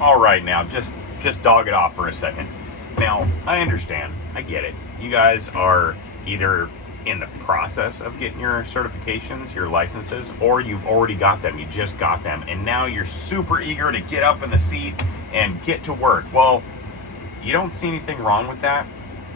All right, now just dog it off for a second. Now, I understand. I get it. You guys are either in the process of getting your certifications, your licenses, or you've already got them. You just got them, and now you're super eager to get up in the seat and get to work. Well, you don't see anything wrong with that.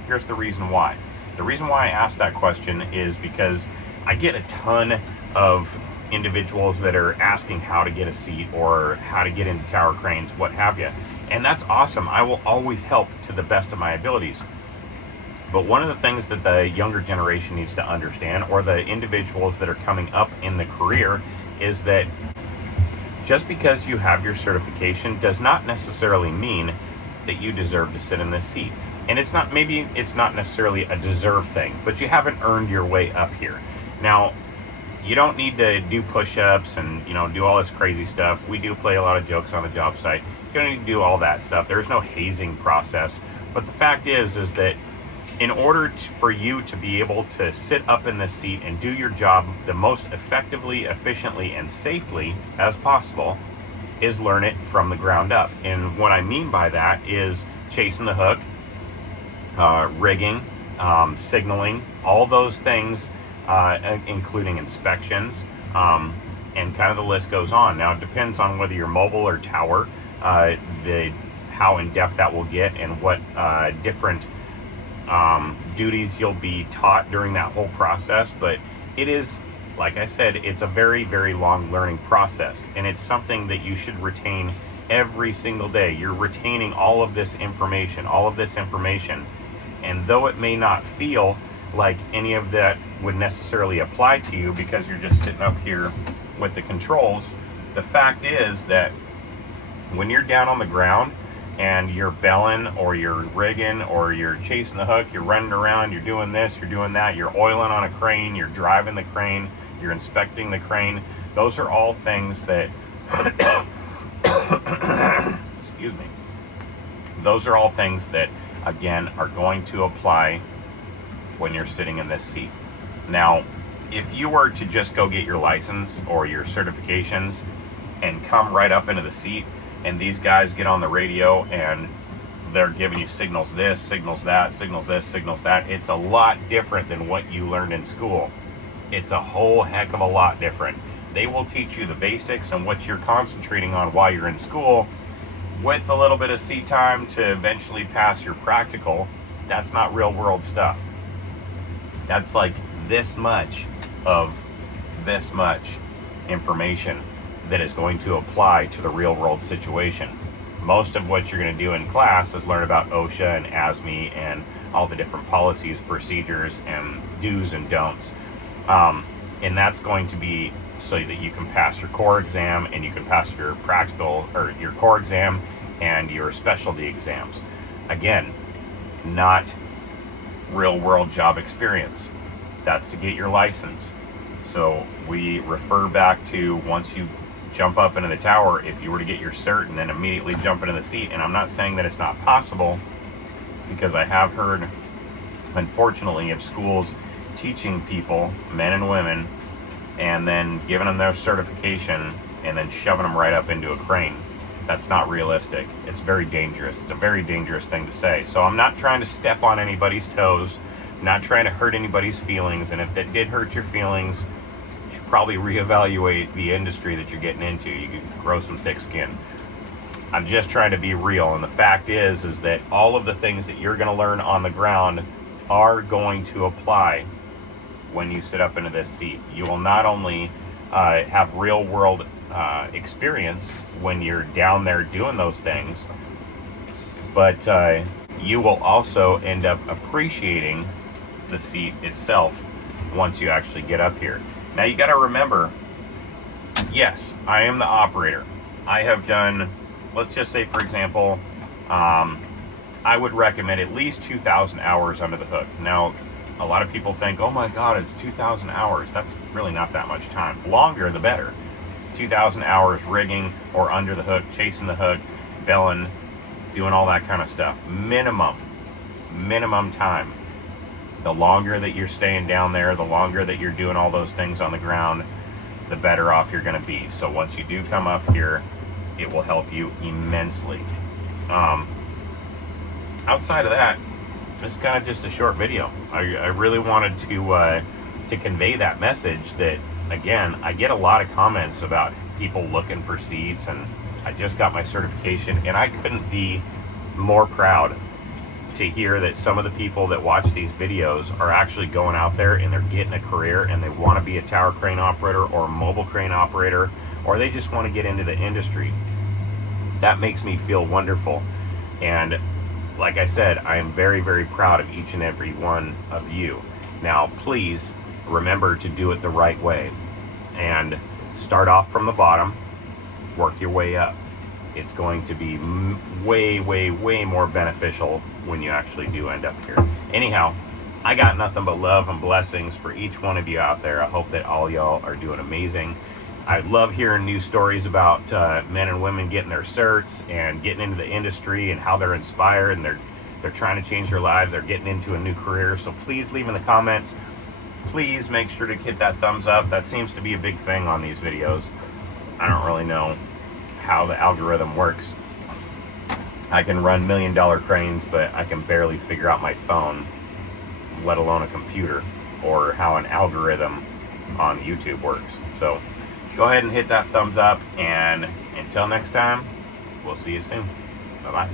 Here's the reason why. The reason why I asked that question is because I get a ton of individuals that are asking how to get a seat or how to get into tower cranes, what have you. And that's awesome. I will always help to the best of my abilities. But one of the things that the younger generation needs to understand, or the individuals that are coming up in the career, is that just because you have your certification does not necessarily mean that you deserve to sit in this seat. And it's not, maybe it's not necessarily a deserve thing, but you haven't earned your way up here. Now, you don't need to do push-ups and, do all this crazy stuff. We do play a lot of jokes on the job site. You don't need to do all that stuff. There's no hazing process. But the fact is that in order for you to be able to sit up in this seat and do your job the most effectively, efficiently, and safely as possible, is learn it from the ground up. And what I mean by that is chasing the hook, rigging, signaling, all those things, including inspections, and kind of the list goes on. Now, it depends on whether you're mobile or tower, how in depth that will get, and what different duties you'll be taught during that whole process. But it is, like I said, it's a very, very long learning process, and it's something that you should retain every single day. You're retaining all of this information, and though it may not feel like any of that would necessarily apply to you because you're just sitting up here with the controls, the fact is that when you're down on the ground and you're belling or you're rigging or you're chasing the hook, you're running around, you're doing this, you're doing that, you're oiling on a crane, you're driving the crane, you're inspecting the crane, those are all things that excuse me, those are all things that, again, are going to apply when you're sitting in this seat. Now, if you were to just go get your license or your certifications and come right up into the seat, and these guys get on the radio and they're giving you signals this, signals that, signals this, signals that, it's a lot different than what you learned in school. It's a whole heck of a lot different. They will teach you the basics and what you're concentrating on while you're in school, with a little bit of seat time to eventually pass your practical. That's not real world stuff. That's like this much of this much information that is going to apply to the real world situation. Most of what you're going to do in class is learn about OSHA and ASME and all the different policies, procedures, and do's and don'ts. And that's going to be so that you can pass your core exam and you can pass your practical, or your core exam and your specialty exams. Again, not real world job experience. That's to get your license. So we refer back to, once you jump up into the tower, if you were to get your cert and then immediately jump into the seat, and I'm not saying that it's not possible, because I have heard, unfortunately, of schools teaching people, men and women, and then giving them their certification and then shoving them right up into a crane. That's not realistic. It's very dangerous. It's a very dangerous thing to say. So I'm not trying to step on anybody's toes, not trying to hurt anybody's feelings, and if that did hurt your feelings, you should probably reevaluate the industry that you're getting into. You could grow some thick skin. I'm just trying to be real, and the fact is that all of the things that you're going to learn on the ground are going to apply when you sit up into this seat. You will not only have real world experience when you're down there doing those things, but you will also end up appreciating the seat itself once you actually get up here. Now, you got to remember, yes, I am the operator. I have done, let's just say, for example, I would recommend at least 2,000 hours under the hook. Now, a lot of people think, oh my God, it's 2,000 hours. That's really not that much time. Longer, the better. 2,000 hours rigging or under the hook, chasing the hook, belling, doing all that kind of stuff. Minimum time. The longer that you're staying down there, the longer that you're doing all those things on the ground, the better off you're going to be. So once you do come up here, it will help you immensely. Outside of that, this is kind of just a short video. I really wanted to convey that message that, again, I get a lot of comments about people looking for seeds, and I just got my certification, and I couldn't be more proud to hear that some of the people that watch these videos are actually going out there and they're getting a career, and they want to be a tower crane operator or a mobile crane operator, or they just want to get into the industry. That makes me feel wonderful. And like I said, I am very, very proud of each and every one of you. Now, please remember to do it the right way and start off from the bottom, work your way up. It's going to be way, way, way more beneficial when you actually do end up here. Anyhow, I got nothing but love and blessings for each one of you out there. I hope that all y'all are doing amazing. I love hearing news stories about men and women getting their certs and getting into the industry and how they're inspired and they're trying to change their lives. They're getting into a new career. So please leave in the comments. Please make sure to hit that thumbs up. That seems to be a big thing on these videos. I don't really know how the algorithm works. I can run $1 million cranes, but I can barely figure out my phone, let alone a computer, or how an algorithm on YouTube works. So go ahead and hit that thumbs up, and until next time, we'll see you soon. Bye-bye.